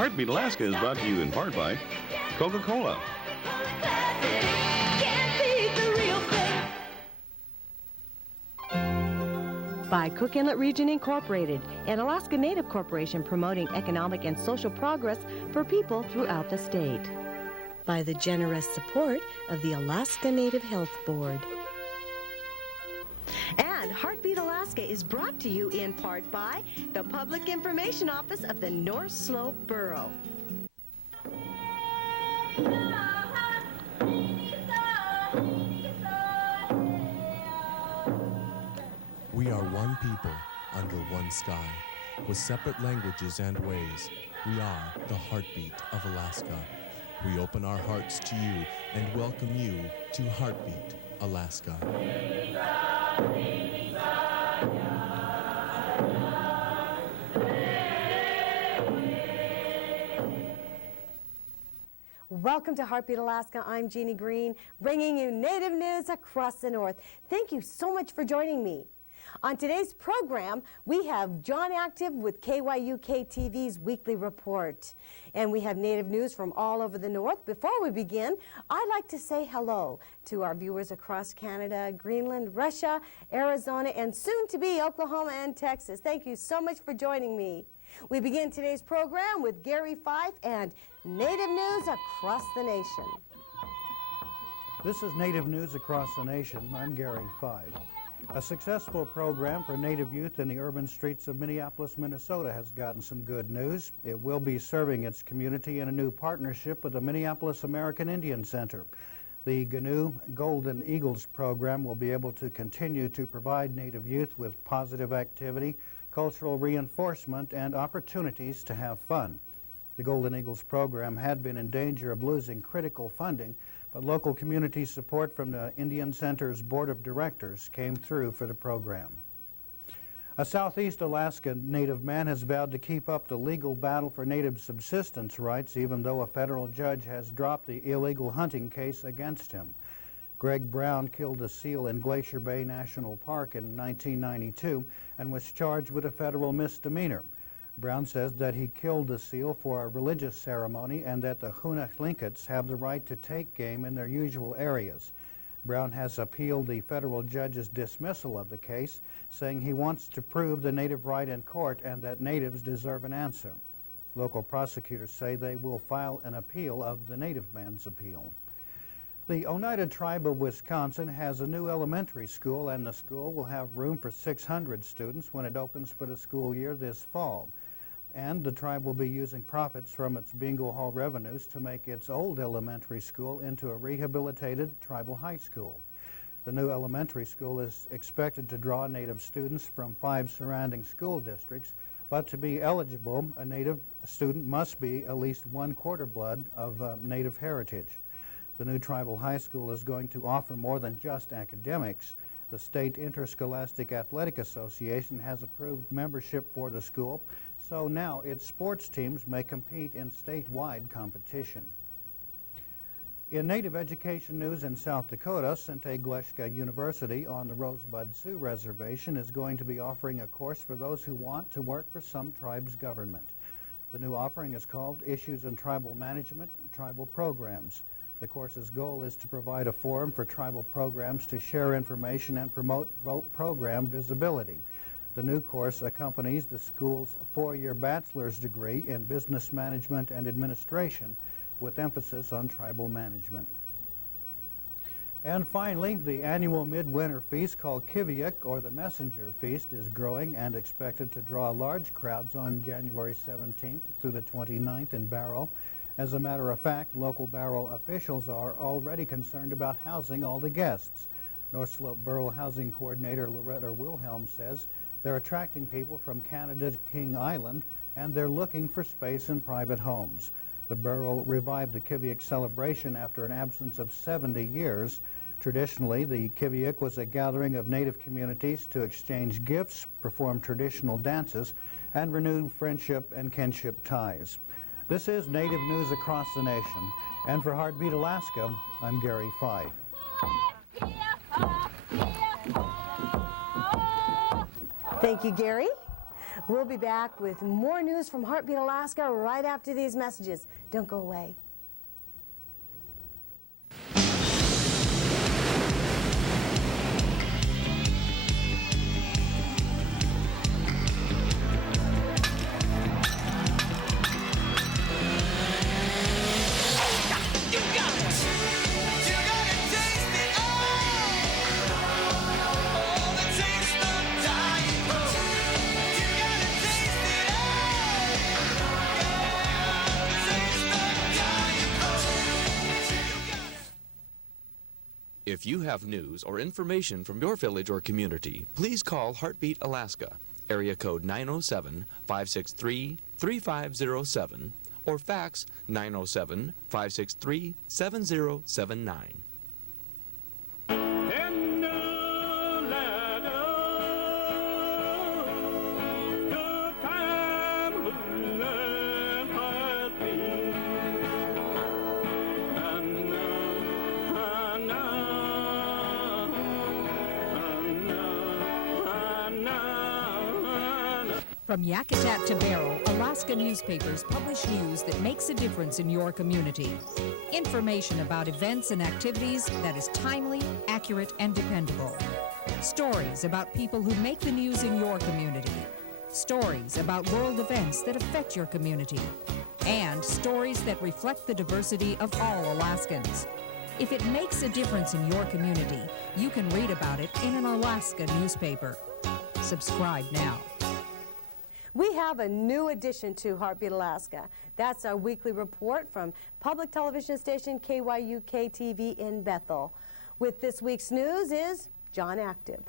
Heartbeat Alaska is brought to you in part by Coca-Cola. By Cook Inlet Region Incorporated, an Alaska Native corporation promoting economic and social progress for people throughout the state. By the generous support of the Alaska Native Health Board. And Heartbeat Alaska is brought to you in part by the Public Information Office of the North Slope Borough. We are one people under one sky, with separate languages and ways. We are the heartbeat of Alaska. We open our hearts to you and welcome you to Heartbeat Alaska. Welcome to Heartbeat Alaska. I'm Jeannie Green, bringing you Native news across the North. Thank you so much for joining me. On today's program, we have John Active with KYUK TV's weekly report. And we have Native news from all over the North. Before we begin, I'd like to say hello to our viewers across Canada, Greenland, Russia, Arizona, and soon to be Oklahoma and Texas. Thank you so much for joining me. We begin today's program with Gary Fife and Native news across the nation. This is Native News Across the Nation. I'm Gary Fife. A successful program for Native youth in the urban streets of Minneapolis, Minnesota has gotten some good news. It will be serving its community in a new partnership with the Minneapolis American Indian Center. The GNU Golden Eagles program will be able to continue to provide Native youth with positive activity, cultural reinforcement, and opportunities to have fun. The Golden Eagles program had been in danger of losing critical funding, but local community support from the Indian Center's Board of Directors came through for the program. A Southeast Alaska Native man has vowed to keep up the legal battle for Native subsistence rights, even though a federal judge has dropped the illegal hunting case against him. Greg Brown killed a seal in Glacier Bay National Park in 1992 and was charged with a federal misdemeanor. Brown says that he killed the seal for a religious ceremony and that the Hunahlinkets have the right to take game in their usual areas. Brown has appealed the federal judge's dismissal of the case, saying he wants to prove the Native right in court and that Natives deserve an answer. Local prosecutors say they will file an appeal of the Native man's appeal. The Oneida Tribe of Wisconsin has a new elementary school, and the school will have room for 600 students when it opens for the school year this fall. And the tribe will be using profits from its bingo hall revenues to make its old elementary school into a rehabilitated tribal high school. The new elementary school is expected to draw Native students from 5 surrounding school districts, but to be eligible, a Native student must be at least 1/4 blood of Native heritage. The new tribal high school is going to offer more than just academics. The State Interscholastic Athletic Association has approved membership for the school, so now its sports teams may compete in statewide competition. In Native education news in South Dakota, Sinte Gleshka University on the Rosebud Sioux Reservation is going to be offering a course for those who want to work for some tribe's government. The new offering is called Issues in Tribal Management, Tribal Programs. The course's goal is to provide a forum for tribal programs to share information and promote program visibility. The new course accompanies the school's 4-year bachelor's degree in business management and administration with emphasis on tribal management. And finally, the annual midwinter feast called KYUK, or the Messenger Feast, is growing and expected to draw large crowds on January 17th through the 29th in Barrow. As a matter of fact, local Barrow officials are already concerned about housing all the guests. North Slope Borough Housing Coordinator Loretta Wilhelm says they're attracting people from Canada to King Island, and they're looking for space in private homes. The borough revived the KYUK celebration after an absence of 70 years. Traditionally, the KYUK was a gathering of Native communities to exchange gifts, perform traditional dances, and renew friendship and kinship ties. This is Native News Across the Nation, and for Heartbeat Alaska, I'm Gary Fife. Thank you, Gary. We'll be back with more news from Heartbeat Alaska right after these messages. Don't go away. If you have news or information from your village or community, please call Heartbeat Alaska, area code 907-563-3507, or fax 907-563-7079. From Yakutat to Barrow, Alaska newspapers publish news that makes a difference in your community. Information about events and activities that is timely, accurate, and dependable. Stories about people who make the news in your community. Stories about world events that affect your community. And stories that reflect the diversity of all Alaskans. If it makes a difference in your community, you can read about it in an Alaska newspaper. Subscribe now. We have a new addition to Heartbeat Alaska. That's our weekly report from public television station KYUK TV in Bethel. With this week's news is John Active.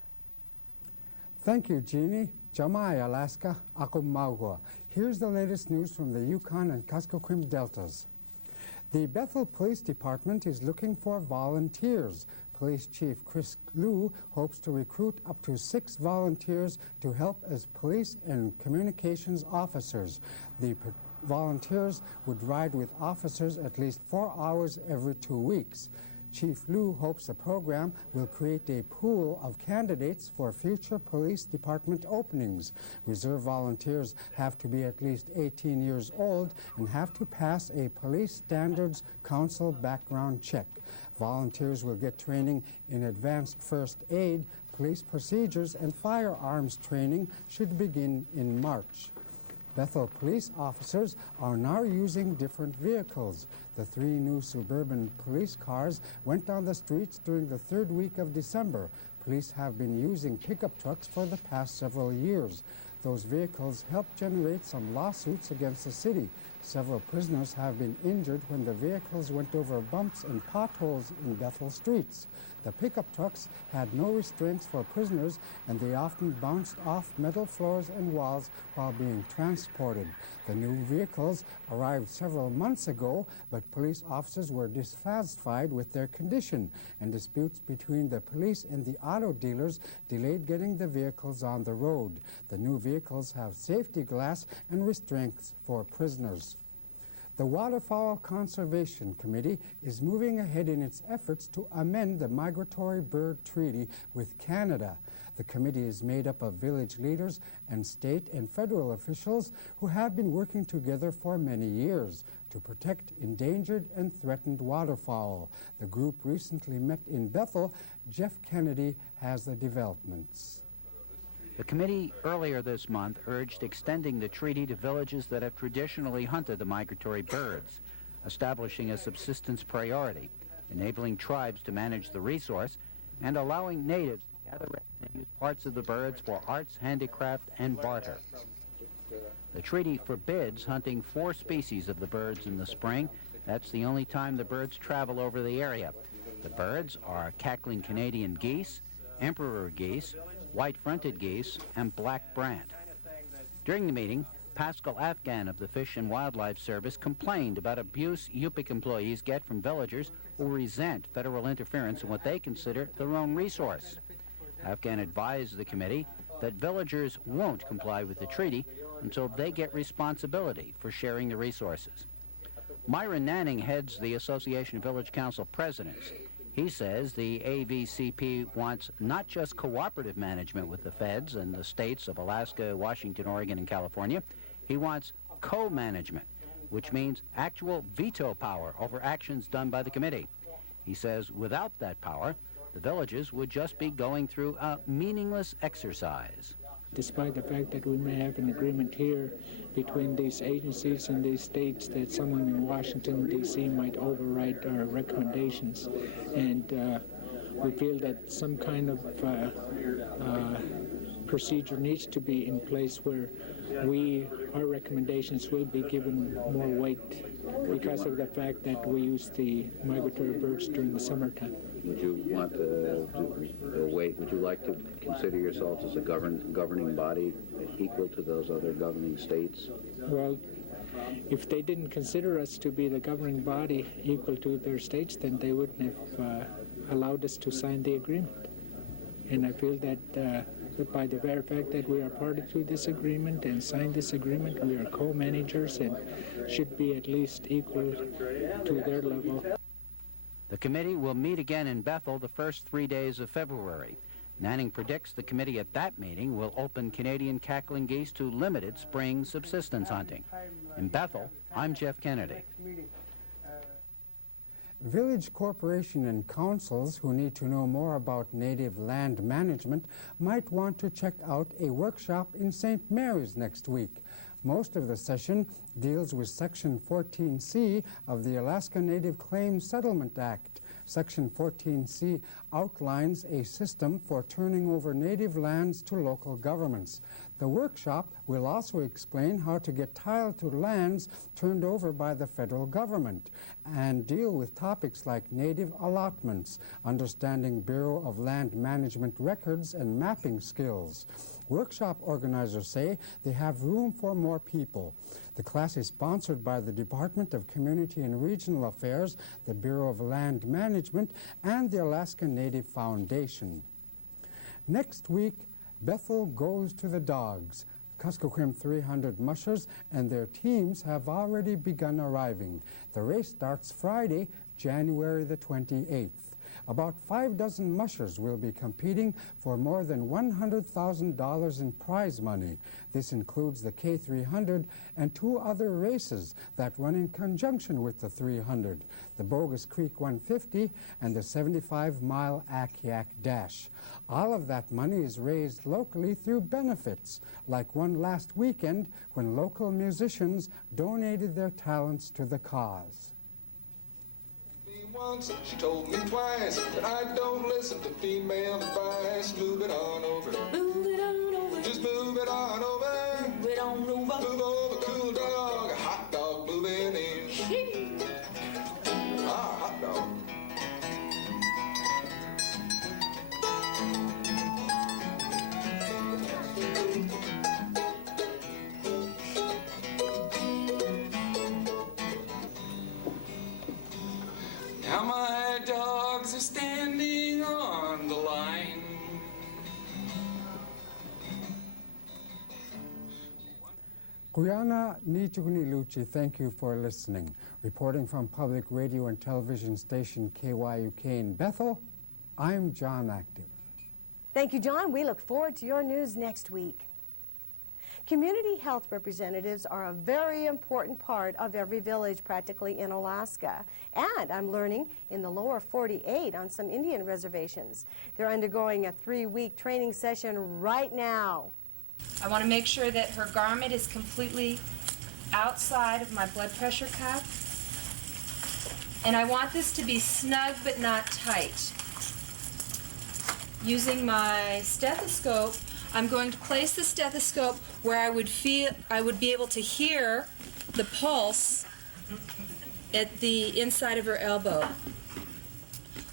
Thank you, Jeannie. Jamai, Alaska, ako maugwa. Here's the latest news from the Yukon and Kuskokwim deltas. The Bethel Police Department is looking for volunteers. Police Chief Chris Liu hopes to recruit up to 6 volunteers to help as police and communications officers. The volunteers would ride with officers at least 4 hours every 2 weeks. Chief Liu hopes the program will create a pool of candidates for future police department openings. Reserve volunteers have to be at least 18 years old and have to pass a Police Standards Council background check. Volunteers will get training in advanced first aid, police procedures, and firearms training should begin in March. Bethel police officers are now using different vehicles. The 3 new suburban police cars went on the streets during the 3rd week of December. Police have been using pickup trucks for the past several years. Those vehicles helped generate some lawsuits against the city. Several prisoners have been injured when the vehicles went over bumps and potholes in Bethel streets. The pickup trucks had no restraints for prisoners, and they often bounced off metal floors and walls while being transported. The new vehicles arrived several months ago, but police officers were dissatisfied with their condition, and disputes between the police and the auto dealers delayed getting the vehicles on the road. The new vehicles have safety glass and restraints for prisoners. The Waterfowl Conservation Committee is moving ahead in its efforts to amend the Migratory Bird Treaty with Canada. The committee is made up of village leaders and state and federal officials who have been working together for many years to protect endangered and threatened waterfowl. The group recently met in Bethel. Jeff Kennedy has the developments. The committee earlier this month urged extending the treaty to villages that have traditionally hunted the migratory birds, establishing a subsistence priority, enabling tribes to manage the resource, and allowing natives to gather and use parts of the birds for arts, handicraft, and barter. The treaty forbids hunting 4 species of the birds in the spring. That's the only time the birds travel over the area. The birds are cackling Canadian geese, emperor geese, white-fronted geese, and black brant. During the meeting, Pascal Afghan of the Fish and Wildlife Service complained about abuse Yupik employees get from villagers who resent federal interference in what they consider their own resource. Afghan advised the committee that villagers won't comply with the treaty until they get responsibility for sharing the resources. Myron Naneng heads the Association of Village Council Presidents. He says the AVCP wants not just cooperative management with the feds and the states of Alaska, Washington, Oregon, and California. He wants co-management, which means actual veto power over actions done by the committee. He says without that power, the villages would just be going through a meaningless exercise. Despite the fact that we may have an agreement here between these agencies and these states that someone in Washington, D.C. might override our recommendations. And we feel that some kind of procedure needs to be in place where our recommendations will be given more weight because of the fact that we use the migratory birds during the summertime. Would you want to wait? Would you like to consider yourselves as a governing body equal to those other governing states? Well, if they didn't consider us to be the governing body equal to their states, then they wouldn't have allowed us to sign the agreement. And I feel that by the very fact that we are party to this agreement and signed this agreement, we are co-managers and should be at least equal to their level. The committee will meet again in Bethel the first 3 days of February. Naneng predicts the committee at that meeting will open Canadian cackling geese to limited spring subsistence hunting. In Bethel, I'm Jeff Kennedy. Village corporation and councils who need to know more about native land management might want to check out a workshop in St. Mary's next week. Most of the session deals with Section 14C of the Alaska Native Claims Settlement Act. Section 14C outlines a system for turning over native lands to local governments. The workshop will also explain how to get title to lands turned over by the federal government and deal with topics like native allotments, understanding Bureau of Land Management records and mapping skills. Workshop organizers say they have room for more people. The class is sponsored by the Department of Community and Regional Affairs, the Bureau of Land Management, and the Alaska Native Foundation. Next week, Bethel goes to the dogs. Kuskokwim 300 mushers and their teams have already begun arriving. The race starts Friday, January the 28th. About 6 mushers will be competing for more than $100,000 in prize money. This includes the K300 and 2 other races that run in conjunction with the 300, the Bogus Creek 150 and the 75-mile Akiak Dash. All of that money is raised locally through benefits, like one last weekend when local musicians donated their talents to the cause. Once, she told me twice, but I don't listen to female advice. Move it on over. Move it on over. Just move it on over. Move it on over. Move over, cool dog. A hot dog moving in. Hot dog. Now my dogs are standing on the line. Guyana Nijugni Luchi, thank you for listening. Reporting from public radio and television station KYUK in Bethel, I'm John Active. Thank you, John. We look forward to your news next week. Community health representatives are a very important part of every village practically in Alaska. And I'm learning in the lower 48 on some Indian reservations. They're undergoing a 3-week training session right now. I want to make sure that her garment is completely outside of my blood pressure cuff. And I want this to be snug but not tight. Using my stethoscope, I'm going to place the stethoscope where I would be able to hear the pulse at the inside of her elbow.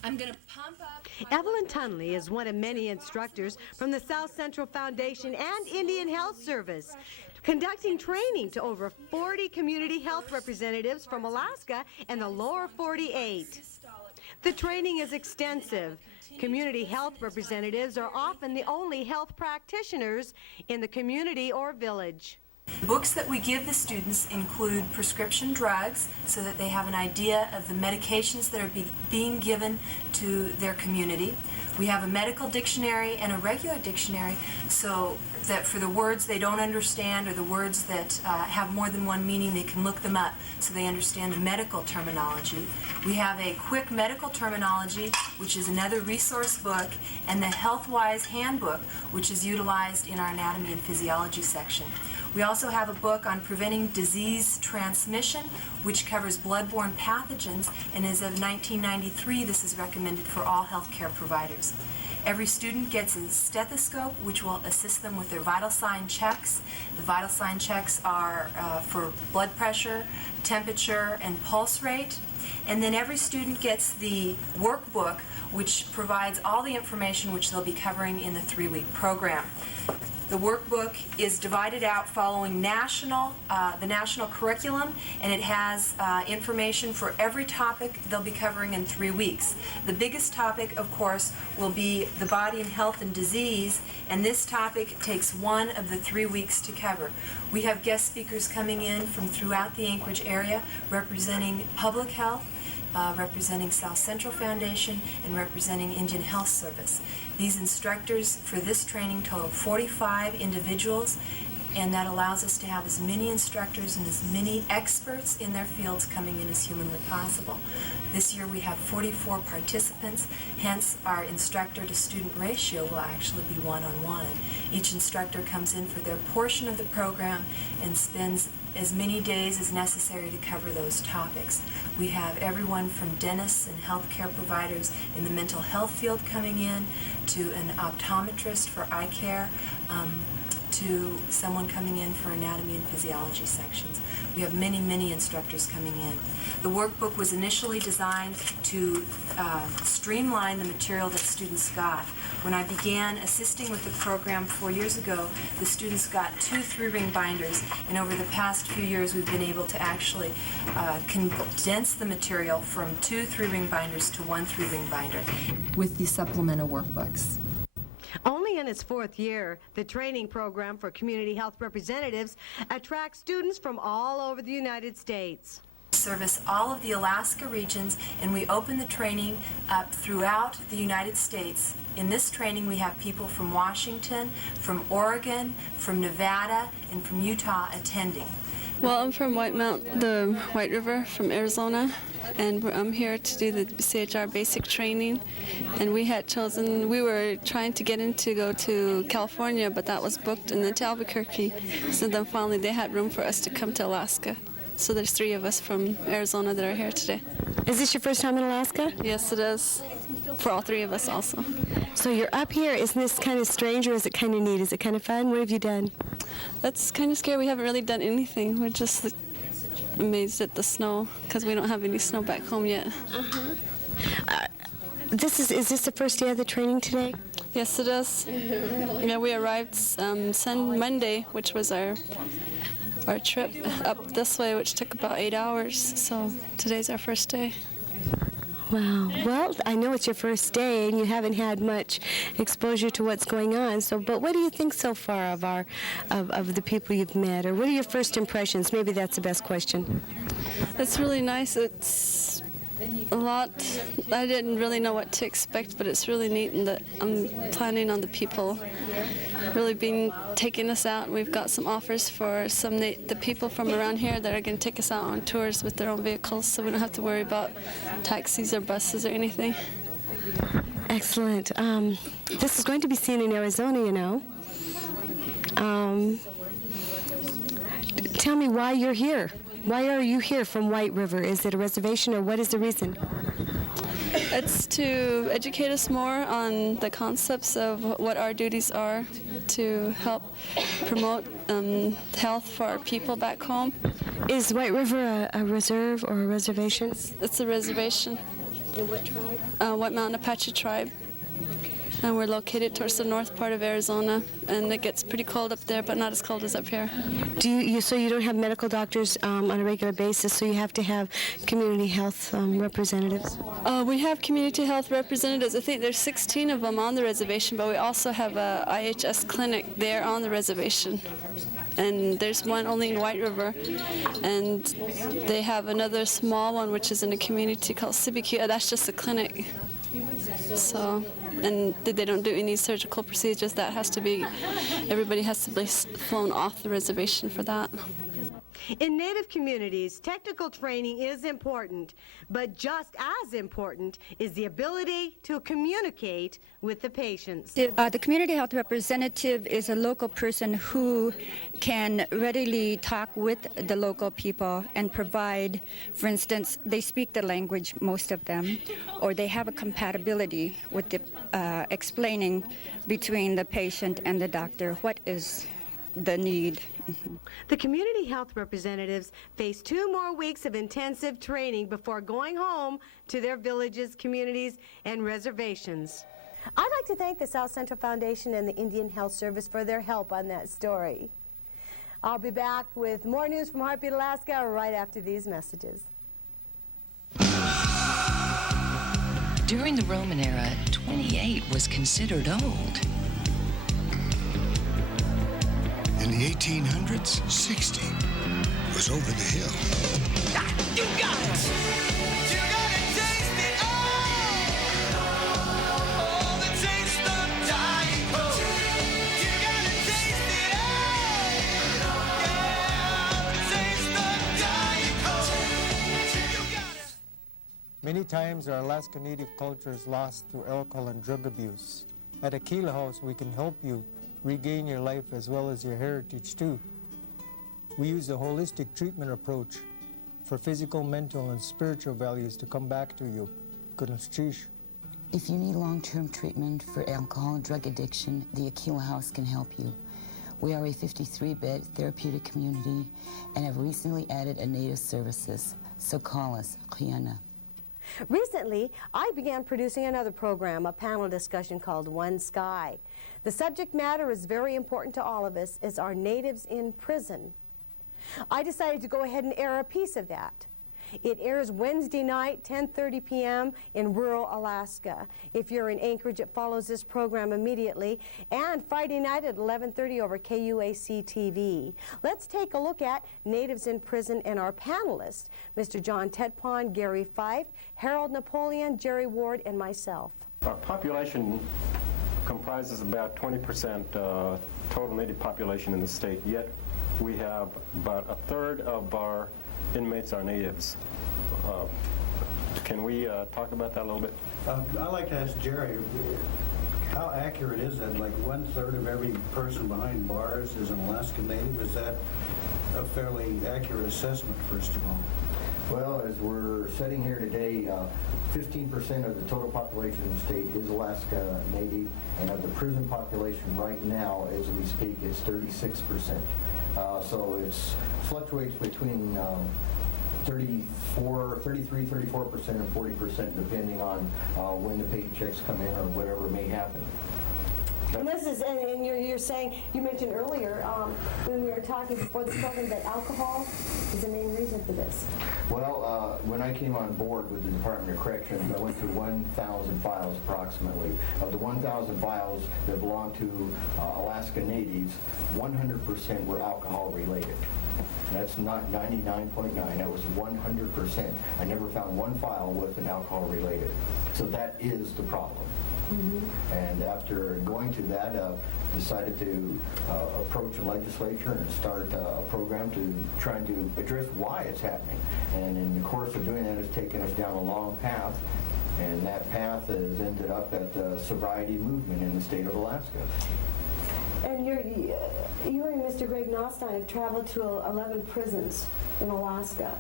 I'm going to pump up. Evelyn Tunley is one of many instructors from the South Central Foundation and Indian Health Service, conducting training to over 40 community health representatives from Alaska and the lower 48. The training is extensive. Community health representatives are often the only health practitioners in the community or village. The books that we give the students include prescription drugs so that they have an idea of the medications that are being given to their community. We have a medical dictionary and a regular dictionary so that for the words they don't understand or the words that have more than one meaning, they can look them up so they understand the medical terminology. We have a quick medical terminology, which is another resource book, and the Healthwise Handbook, which is utilized in our anatomy and physiology section. We also have a book on preventing disease transmission, which covers bloodborne pathogens, and as of 1993, this is recommended for all healthcare providers. Every student gets a stethoscope, which will assist them with their vital sign checks. The vital sign checks are for blood pressure, temperature, and pulse rate. And then every student gets the workbook, which provides all the information which they'll be covering in the 3-week program. The workbook is divided out following the national curriculum, and it has information for every topic they'll be covering in 3 weeks. The biggest topic, of course, will be the body and health and disease, and this topic takes 1 of the 3 weeks to cover. We have guest speakers coming in from throughout the Anchorage area representing public health, representing South Central Foundation, and representing Indian Health Service. These instructors for this training total 45 individuals, and that allows us to have as many instructors and as many experts in their fields coming in as humanly possible. This year we have 44 participants, hence our instructor to student ratio will actually be 1-on-1. Each instructor comes in for their portion of the program and spends as many days as necessary to cover those topics. We have everyone from dentists and healthcare providers in the mental health field coming in, to an optometrist for eye care, to someone coming in for anatomy and physiology sections. We have many, many instructors coming in. The workbook was initially designed to streamline the material that students got. When I began assisting with the program 4 years ago, the students got 2 3-ring binders, and over the past few years we've been able to actually condense the material from 2 3-ring binders to 1 3-ring binder with the supplemental workbooks. Only in its 4th year, the training program for community health representatives attracts students from all over the United States. Service all of the Alaska regions, and we open the training up throughout the United States. In this training we have people from Washington, from Oregon, from Nevada, and from Utah attending. Well, I'm from the White River from Arizona, and I'm here to do the CHR basic training. And we were trying to get in to go to California, but that was booked, and then to Albuquerque. So then finally they had room for us to come to Alaska. So there's 3 of us from Arizona that are here today. Is this your first time in Alaska? Yes, it is. For all 3 of us also. So you're up here. Isn't this kind of strange, or is it kind of neat? Is it kind of fun? What have you done? That's kind of scary. We haven't really done anything. We're just amazed at the snow because we don't have any snow back home yet. Is this the first day of the training today? Yes, it is. Yeah, we arrived Monday, which was our trip up this way, which took about 8 hours. So today's our first day. Wow. Well, I know it's your first day and you haven't had much exposure to what's going on. But what do you think so far of the people you've met, or what are your first impressions? Maybe that's the best question. It's really nice. It's a lot. I didn't really know what to expect, but it's really neat, and that I'm planning on the people really taking us out. We've got some offers for the people from around here that are going to take us out on tours with their own vehicles, so we don't have to worry about taxis or buses or anything. Excellent. This is going to be seen in Arizona, you know. Tell me why you're here. Why are you here from White River? Is it a reservation, or what is the reason? It's to educate us more on the concepts of what our duties are to help promote health for our people back home. Is White River a reserve or a reservation? It's a reservation. In what tribe? White Mountain Apache tribe. And we're located towards the north part of Arizona, and it gets pretty cold up there, but not as cold as up here. So you don't have medical doctors on a regular basis, so you have to have community health representatives? We have community health representatives. I think there's 16 of them on the reservation, but we also have a IHS clinic there on the reservation. and there's one only in White River, and they have another small one which is in a community called KYUK. That's just a clinic. So, and they don't do any surgical procedures. That has to be, everybody has to be flown off the reservation for that. In Native communities, technical training is important, but just as important is the ability to communicate with the patients. The community health representative is a local person who can readily talk with the local people and provide, for instance, they speak the language, most of them, or they have a compatibility with the explaining between the patient and the doctor what is the need. The community health representatives face 2 more weeks of intensive training before going home to their villages, communities, and reservations. I'd like to thank the South Central Foundation and the Indian Health Service for their help on that story. I'll be back with more news from Heartbeat, Alaska right after these messages. During the Roman era, 28 was considered old. In the 1800s, 60 was over the hill. You got it! You gotta taste it all! Oh, the taste of Diet Coke. You gotta taste it all! Yeah, the taste of Diet Coke. You got it! Many times our Alaska Native culture is lost through alcohol and drug abuse. At Aquila House, we can help you regain your life as well as your heritage too. We use a holistic treatment approach for physical, mental, and spiritual values to come back to you. If you need long-term treatment for alcohol and drug addiction, the Aquila House can help you. We are a 53-bed therapeutic community and have recently added a native services, so call us, Rihanna. Recently, I began producing another program, a panel discussion called One Sky. The subject matter is very important to all of us, as our natives in prison. I decided to go ahead and air a piece of that. It airs Wednesday night, 10:30 p.m. in rural Alaska. If you're in Anchorage, it follows this program immediately. And Friday night at 11:30 over KYUK TV. Let's take a look at Natives in Prison and our panelists, Mr. John Tetpon, Gary Fife, Harold Napoleon, Jerry Ward, and myself. Our population comprises about 20% total Native population in the state, yet we have about a third of our inmates are natives. Can we talk about that a little bit? I'd like to ask Jerry, how accurate is that? Like 1/3 of every person behind bars is an Alaskan Native? Is that a fairly accurate assessment, first of all? Well, as we're sitting here today, 15% of the total population of the state is Alaska Native, and of the prison population right now, as we speak, it's 36%. So it fluctuates between 33, 34%, and 40%, depending on when the paychecks come in or whatever may happen. And this is, and you're saying, you mentioned earlier when we were talking before the program that alcohol is the main reason for this. Well, when I came on board with the Department of Corrections, I went through 1,000 files approximately. Of the 1,000 files that belong to Alaska Natives, 100% were alcohol related. That's not 99.9, that was 100%. I never found one file with an alcohol related. So that is the problem. Mm-hmm. And after going to that, decided to approach the legislature and start a program to try to address why it's happening. And in the course of doing that, it's taken us down a long path, and that path has ended up at the sobriety movement in the state of Alaska. And you and Mr. Greg Nostine have traveled to 11 prisons in Alaska.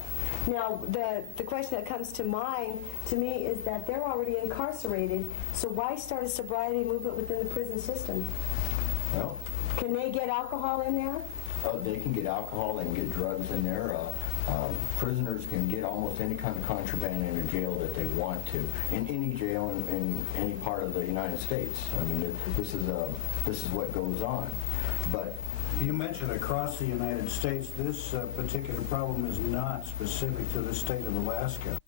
Now, the question that comes to mind to me is that they're already incarcerated, so why start a sobriety movement within the prison system? Well, can they get alcohol in there? They can get alcohol and get drugs in there. Prisoners can get almost any kind of contraband in a jail that they want to, in any jail in any part of the United States. I mean, this is what goes on. But you mentioned across the United States, this particular problem is not specific to the state of Alaska.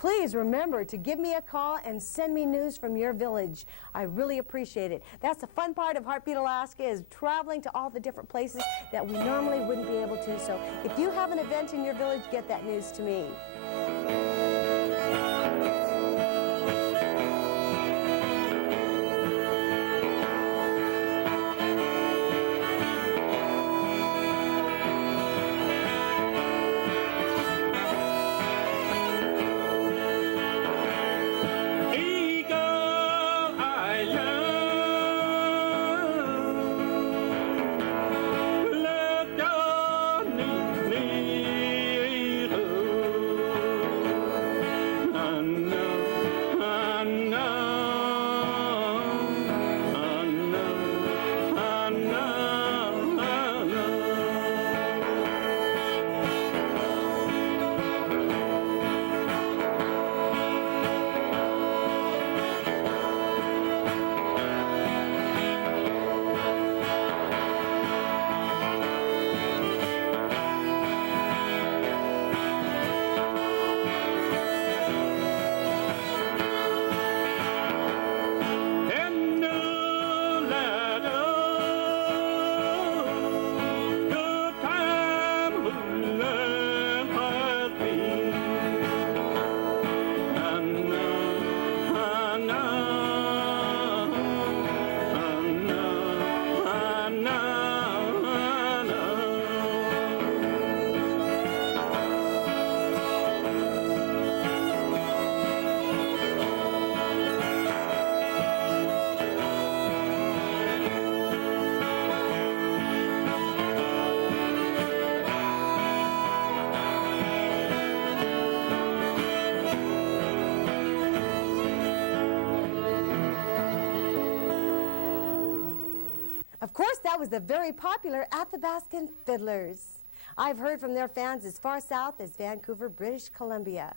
Please remember to give me a call and send me news from your village. I really appreciate it. That's the fun part of Heartbeat Alaska, is traveling to all the different places that we normally wouldn't be able to. So if you have an event in your village, get that news to me. Of course, that was the very popular Athabascan Fiddlers. I've heard from their fans as far south as Vancouver, British Columbia.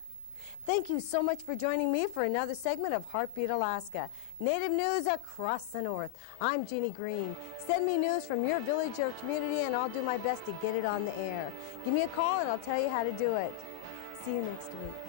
Thank you so much for joining me for another segment of Heartbeat Alaska, Native news across the north. I'm Jeannie Green. Send me news from your village or community and I'll do my best to get it on the air. Give me a call and I'll tell you how to do it. See you next week.